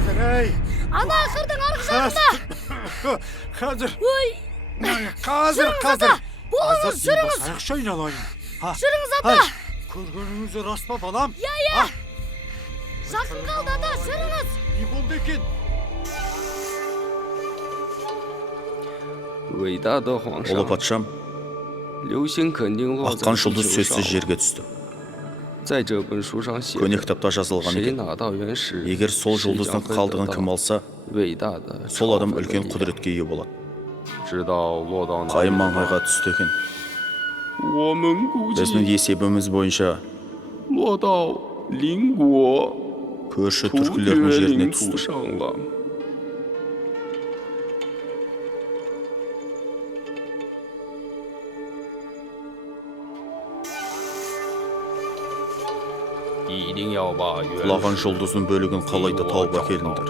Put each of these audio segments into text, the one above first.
Қазір, ей! Ана ақырдың арғы жағында. Қазір! Ой! Қазір! Болыңыз, жүріңіз! Саяқша айналайын. Жүріңіз, ата! Көргеніңізді рас па, балам? Я! Жақын қалды, ата, жүріңіз! Не болды екен? 伟大的皇 Ұлы 上， патшам, 流星肯定落在 аққан 地 жұлдыз 球上 сөзсіз жерге түсті. 在这本书上写 Көне 着， кітапта жазылған 谁 екен. 拿到原石， Егер сол 谁将 жұлдыздың 会 қалдығын 得 кім 到 алса, 伟大的 сол адам 超凡的 үлкен 力量 құдіретке ие болады. 知道落到哪 Қайым 里吗 маңғайға түсті екен. 我们估 Біздің 计 есебіміз бойынша 落到邻国 көрші 突厥 түркілердің жеріне 领土 түсті. 上了。 一定要把原 Құлаған 石 жұлдыздың бөлігін қалайда тауып әкеліңдер.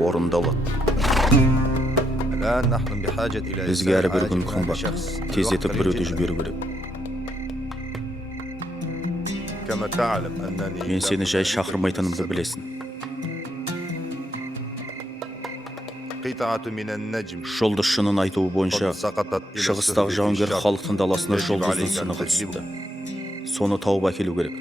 Орындалады. Бізге әрбір күн қымбат. Тездетіп біреуді жіберу керек. Мен сені жай шақырмайтынымды білесің. Жұлдыз шынын айтуы бойынша шығыстағы жауынгер халықтың даласына жұлдыздың сынығы түсіпті. Соны тауып әкелу керек.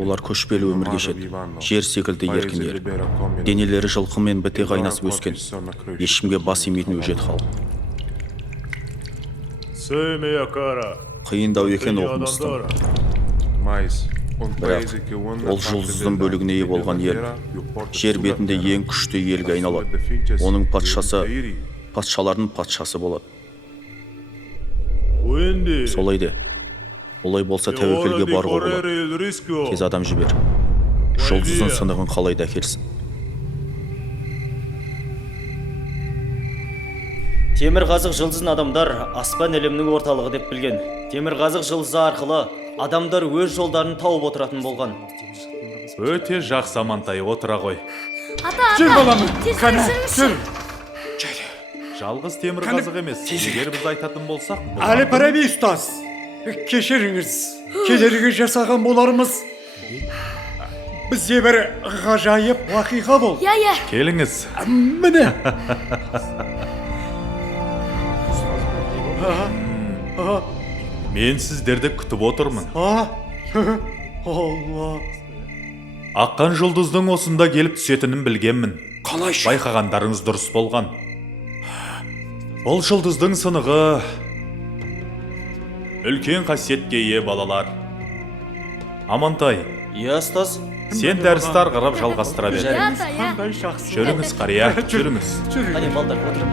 Олар көшпелі өмір кешеді. Жер секілді еркін ер. Денелері жылқымен біте қайнасып өскен. Ешкімге бас имейтін өжет халық. Қиындау екен оқымыстың. Бірақ ол жұлдыздың бөлігіне ие болған ел жер бетінде ең күшті елге айналады. Оның патшасы патшалардың патшасы болады. Солай де. Олай болса тәуекелге баруға болады. Тез адам жібер. Жұлдыздың сынығын қалайда әкелсін. Темірқазық жұлдызын адамдар аспан әлемінің орталығы деп білген. Темірқазық жұлдызы арқылы адамдар өз жолдарын тауып отыратын болған. Өте жақсы Амантай, отыра ғой. Ата, Жүр балам, тез қане, жүріңізші. жүр. Жалғыз темірқазық емес. Егер біз айтатын болсақ, Әлі Параби ұстаз. Кешіріңіз. Кедергі жасаған болармыз. Бізде бір ғажайып уақиға бол. Я. келіңіз. Міне. Мен сіздерді күтіп отырмын. Алла. Аққан жұлдыздың осында келіп түсетінін білгенмін. Қалайша? Байқағандарыңыз дұрыс болған. Ол жұлдыздың сынығы үлкен қасиетке ие балалар. Амантай, Иә, ұстаз. сен дәрісті қарап жалғастыра бер. Я, ата, я. Қандай жақсы. Жүріңіз, қария, жүріңіз. Қане, балдар, отырып.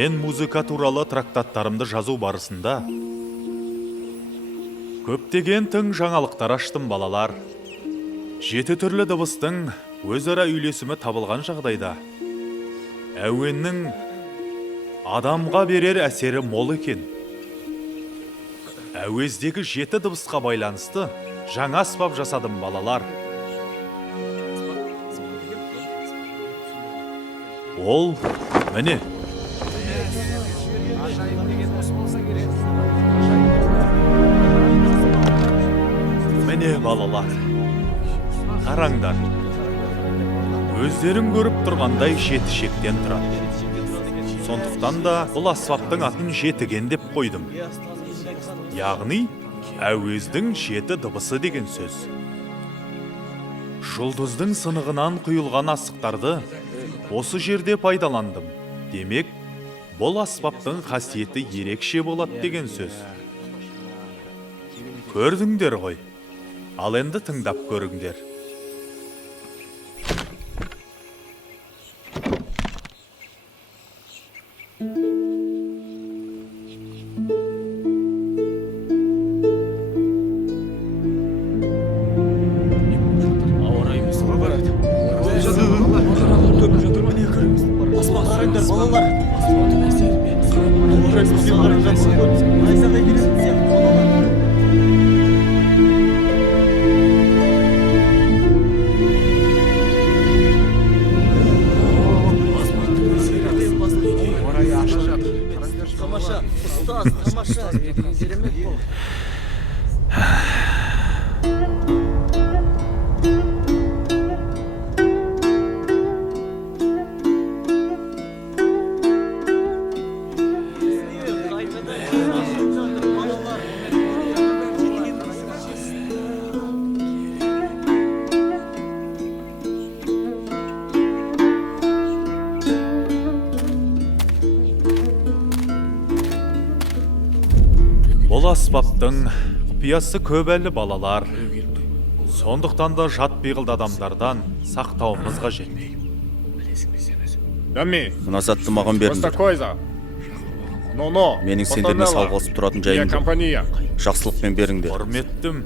Мен музыка туралы трактаттарымды жазу барысында көптеген тың жаңалықтар аштым балалар. 7 түрлі дыбыстың өзара үйлесімі табылған жағдайда әуеннің адамға берер әсері мол екен. Әуездегі 7 дыбысқа байланысты жаңа аспап жасадым балалар. Ол міне. Міне балалар, қараңдар. Өздерің көріп тұрғандай жетішектен тұрады. Сондықтан да бұл аспаптың атын жетіген деп қойдым. Яғни әуездің жеті дыбысы деген сөз. Жұлдыздың сынығынан құйылған асықтарды осы жерде пайдаландым. Демек, бұл аспаптың қасиеті ерекше болады деген сөз. Көрдіңдер ғой. Ал енді тыңдап көріңдер. Бұл аспаптың құпиясы көп әлі балалар. Сондықтан да жат пиғылды адамдардан сақтауымыз қажет. Мына затты маған беріңдер. Менің сендермен салғыласып тұратын жайым жоқ. Жақсылықпен беріңдер. Құрметтім.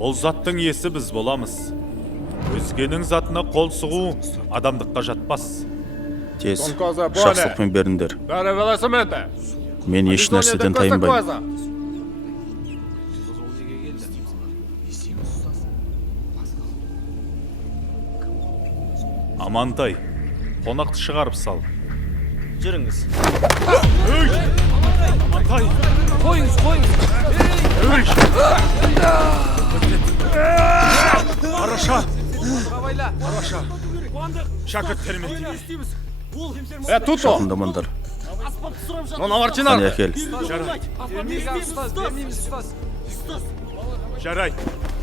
Бұл заттың иесі біз боламыз. Өзгенің затына қол сұғу адамдыққа жатпас. Тез, жақсылықпен беріңдер. Мен еш нәрседен тайынбаймын. Амантай, қонақты шығарып сал. Жүріңіз. Амантай! Араша! Шәкірттерімен тиме. Жақындамандар. Қане әкел. Жарай,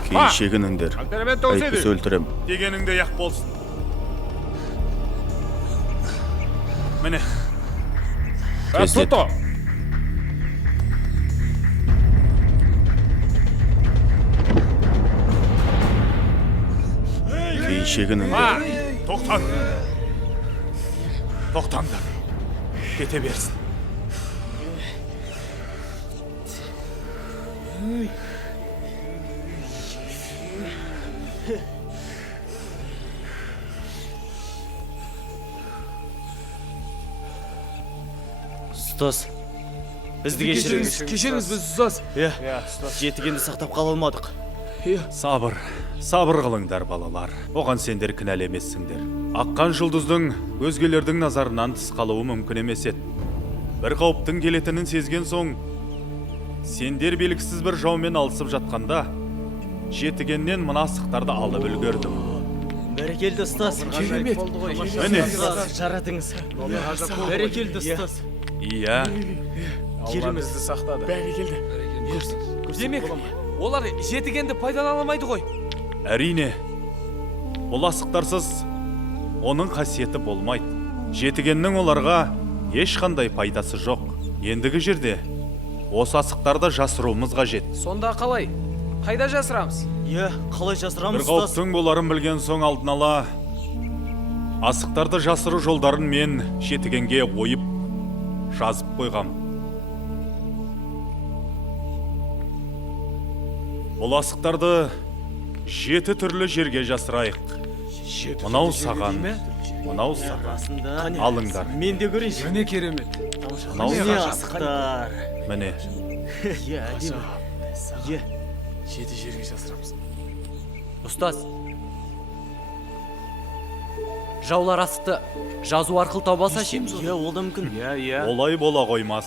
Кейін шегініңдер. Айтпесе өлтірем. дегеніңде яқ болсын. Міне, Тездет. Кейін шегініңдер. тоқтан. Тоқтаңдар. Кете берсін. Ұстаз, бізді кешіріңіз. Кешіріңіз біз ұстаз. Жетігенді сақтап қала алмадық. Сабыр, сабыр қылыңдар балалар. Оған сендер кінәлі емессіңдер. Аққан жұлдыздың өзгелердің назарынан тыс қалуы мүмкін емес еді. Бір қауіптің келетінін сезген соң, сендер белгісіз бір жаумен алысып жатқанда, жетігеннен мына асықтарды алып үлгердім. Бәрекелді ұстаз. Керемет. Міне, Жаратыңыз. Бәрекелді ұстаз. иә, Керімізді сақтады. Бәрекелді. Демек, олар жетігенді пайдалана алмайды ғой. әрине, бұл асықтарсыз оның қасиеті болмайды. Жетігеннің оларға ешқандай пайдасы жоқ. Ендігі жерде осы асықтарды жасыруымыз қажет. Сонда қалай? Қайда жасырамыз? Қалай жасырамыз Бір ұстаз? қауіптің боларын білген соң алдын ала асықтарды жасыру жолдарын мен жетігенге ойып жазып қойғам. Бұл асықтарды 7 түрлі жерге жасырайық. Мынау саған, мынау саған. Алыңдар. Мен де көрейінші. Міне керемет. Мынау Міне саған. асықтар. Міне, Жеті жерге жасырамыз. Ұстаз, жаулар асықты жазу арқылы тауып алса ше? Ол да мүмкін. олай бола қоймас.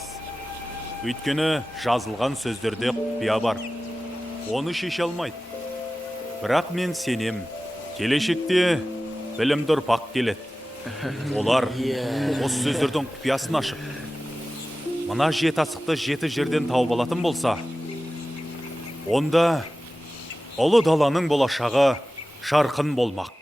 Өйткені жазылған сөздерде құпия бар. Оны шеше алмайды. Бірақ мен сенем, келешекте білімді ұрпақ келеді. Олар осы сөздердің құпиясын ашып, мына 7 асықты 7 жерден тауып алатын болса, онда ұлы даланың болашағы жарқын болмақ.